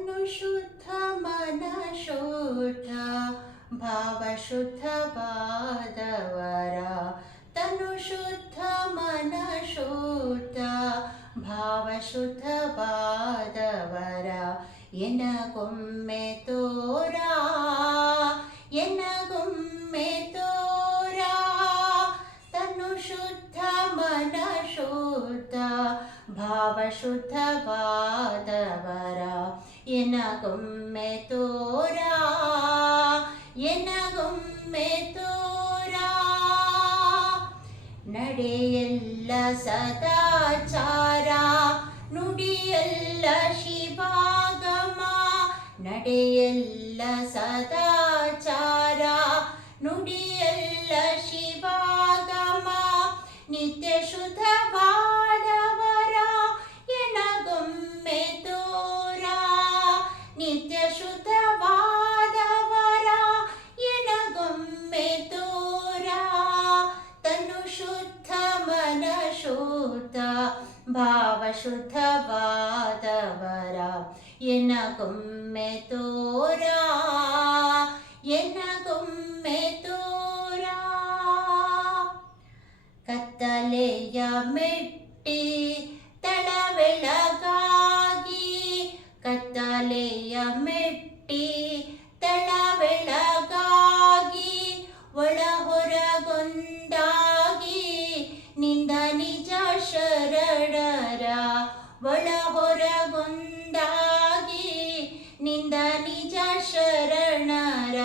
ತನು ಶುದ್ಧ ಮನ ಶುದ್ಧ ಭಾವ ಶುದ್ಧವಾದವರ ತನು ಶುದ್ಧ ಮನ ಶುದ್ಧ ಭಾವ ಶುದ್ಧವಾದವರ ಎನಗೊಮ್ಮೆ ತೋರ ಎನಗೊಮ್ಮೆ ತೋರ ತನು ಶುದ್ಧ ಮನ ಶುದ್ಧ ಭಾವ ಶುದ್ಧವಾದವರ ಎನಗೊಮ್ಮೆ ತೋರ ಎನಗೊಮ್ಮೆ ತೋರ ನಡೆಯೆಲ್ಲ ಸದಾಚಾರ ನುಡಿಯೆಲ್ಲ ಶಿವಾಗಮ ನಡೆಯೆಲ್ಲ ಸದಾಚಾರ ಭಾವ ಶುದ್ಧವಾದವರ ಎನಗೊಮ್ಮೆ ತೋರ ಎನಗೊಮ್ಮೆ ತೋರ ಕತ್ತಲೆಯ ಮೆಟ್ಟಿ ತಳಬೆಳಗಾಗಿ ಕತ್ತಲೆಯ ಮೆಟ್ಟಿ ತಳಬೆಳಗಾಗಿ ಒಳ ಹೊರಗೊಂಡಾಗಿ ನಿಂದ ನಿಜ ಶರಣರ ಒಳ ಹೊರಗೊಂದಾಗಿ ನಿಂದ ನಿಜ ಶರಣರ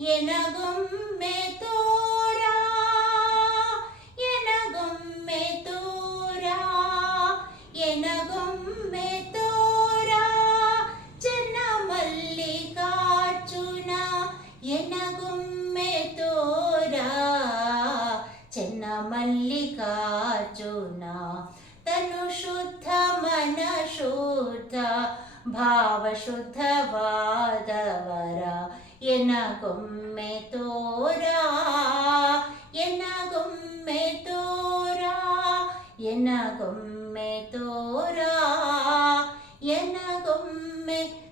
ಎನಗೊಮ್ಮೆ ತೋರ ಎನಗೊಮ್ಮೆ ತೋರ ಎನಗೊಮ್ಮೆ ತೋರ. ಚೆನ್ನ ಮಲ್ಲಿಕಾರ್ಜುನ, ಎನಗೊಮ್ಮೆ ತೋರ. ಚೆನ್ನ ಮಲ್ಲಿಕಾರ್ಜುನ, ತನು ಶುದ್ಧ ಭಾವಶುದ್ಧವಾದವರ ಎನಗೊಮ್ಮೆ ತೋರ ಎನಗೊಮ್ಮೆ ತೋರ ಎನಗೊಮ್ಮೆ ತೋರ ಎನಗೊಮ್ಮೆ